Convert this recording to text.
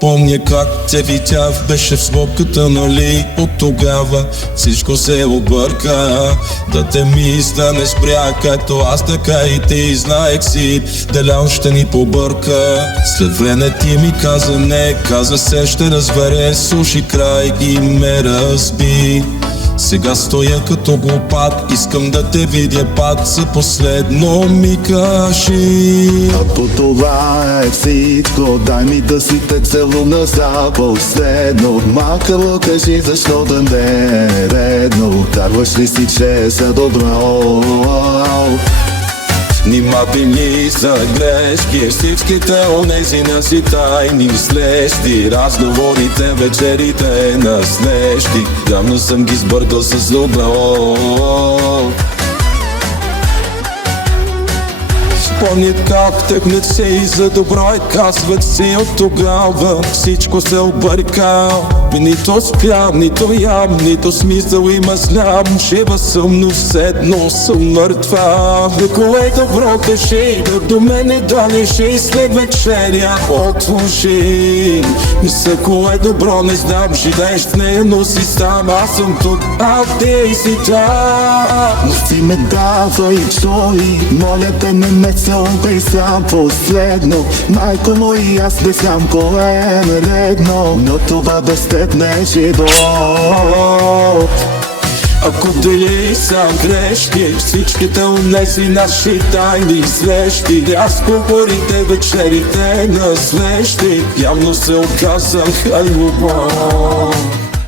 Помня как те видях, беше в сводката, нали? От тогава всичко се обърка. Да те мисля не спря, както аз, така и ти. Знаех си, Делян ще ни побърка. След време ти ми каза не, каза се ще разбере. Слушай край и ме разби. Сега стоя като глупак, искам да те видя пак. За последно ми кажи. Ако това е всичко, дай ми да си те целуна за последно. Макало кажи защо да не е редно. Вярваш ли си, че е за добро? Нима били за грешки, всичките онези наси тайни слещи, разговорите, вечерите на снещи. Давно съм ги сбъркал с любов. Помнят как тъкнат се и за добро и казват си от тогава всичко се обърка. Нито спям, нито ям, нито смисъл има знам. Жива съм, но седно съм мъртва. Кое добро кажи, да до мене донеши. След вечеря отложи. Мисля кое добро не знам, живееш в нея, но си сам. Аз съм тук, а ти си там. Но си ме дава и чуй, моля те не целуй сам последно. Майко мой, аз не знам кое е наредно, но това без теб не е живот. Ако дали са грешки, всичките унеси наши тайни свещи. Разговорите, вечерите на свещи, явно се оказаха любов.